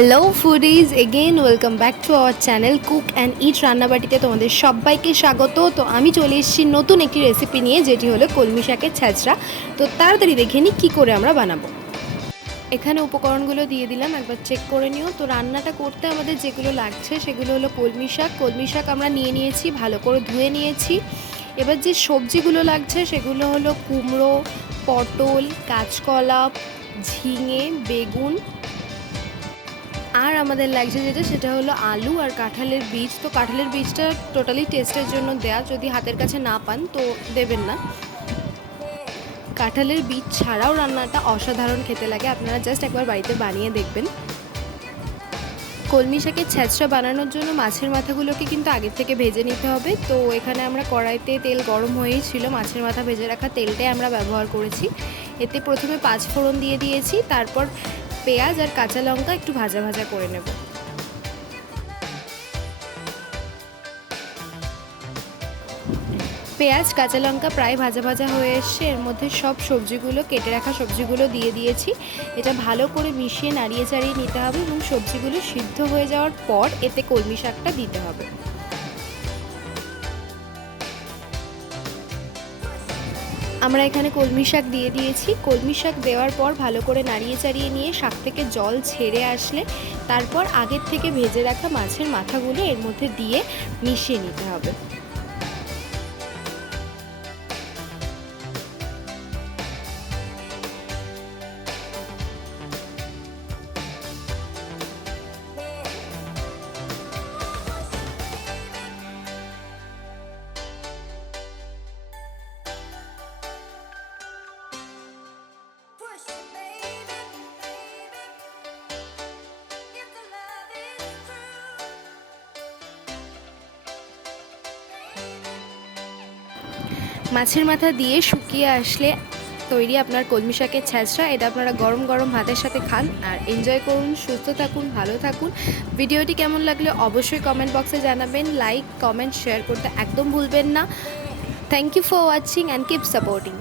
Hello foodies, again welcome back to our channel cook and eat রান্নাবাটিতে তোমাদের সবাইকে স্বাগত। তো আমি চলে এসেছি নতুন একটি রেসিপি নিয়ে, যেটি হলো কলমি শাকের ছ্যাঁচড়া। তো তাড়াতাড়ি দেখে নিই কী করে আমরা বানাবো। এখানে উপকরণগুলো দিয়ে দিলাম, একবার চেক করে নিও। তো রান্নাটা করতে আমাদের যেগুলো লাগছে সেগুলো হলো কলমি শাক আমরা নিয়ে নিয়েছি, ভালো করে ধুয়ে নিয়েছি। এবার যে সবজিগুলো লাগছে সেগুলো হলো কুমড়ো, পটল, কাঁচকলা, ঝিঙে, বেগুন, আর আমাদের লাগছে সেটা হলো আলু আর কাঁঠালের বীজ। তো কাঁঠালের বীজটা টোটালি টেস্টের জন্য দেয়া, যদি হাতের কাছে না পান তো দেবেন না। কাঁঠালের বীজ ছাড়াও রান্নাটা অসাধারণ খেতে লাগে, আপনারা জাস্ট একবার বাড়িতে বানিয়ে দেখবেন। কলমি শাকের ছ্যাঁচড়া বানানোর জন্য মাছের মাথাগুলোকে কিন্তু আগের থেকে ভেজে নিতে হবে। তো এখানে আমরা কড়াইতে তেল গরম হয়েই ছিল, মাছের মাথা ভেজে রাখা তেলটাই আমরা ব্যবহার করেছি। এতে প্রথমে 5 ফোড়ন দিয়ে দিয়েছি, তারপর পেঁয়াজ আর কাঁচা লঙ্কা একটু ভাজা ভাজা করে নেব। পেঁয়াজ কাঁচা লঙ্কা প্রায় ভাজা ভাজা হয়ে এসছে, এর মধ্যে সব সবজিগুলো, কেটে রাখা সবজিগুলো দিয়ে দিয়েছি। এটা ভালো করে মিশিয়ে নাড়িয়ে চাড়িয়ে নিতে হবে এবং সবজিগুলো সিদ্ধ হয়ে যাওয়ার পর এতে কলমি শাকটা দিতে হবে। আমরা এখানে কলমি শাক দিয়ে দিয়েছি। কলমি শাক দেওয়ার পর ভালো করে নাড়িয়ে চাড়িয়ে নিয়ে শাক থেকে জল ছেড়ে আসলে তারপর আগের থেকে ভেজে রাখা মাছের মাথাগুলো এর মধ্যে দিয়ে মিশিয়ে নিতে হবে। মাছের মাথা দিয়ে শুকিয়ে আসলে তৈরি আপনার কলমি শাকের ছ্যাঁচড়া। এটা আপনারা গরম গরম ভাতের সাথে খান আর এনজয় করুন। সুস্থ থাকুন, ভালো থাকুন। ভিডিওটি কেমন লাগলে অবশ্যই কমেন্ট বক্সে জানাবেন। লাইক, কমেন্ট, শেয়ার করতে একদম ভুলবেন না। Thank you for watching and keep supporting.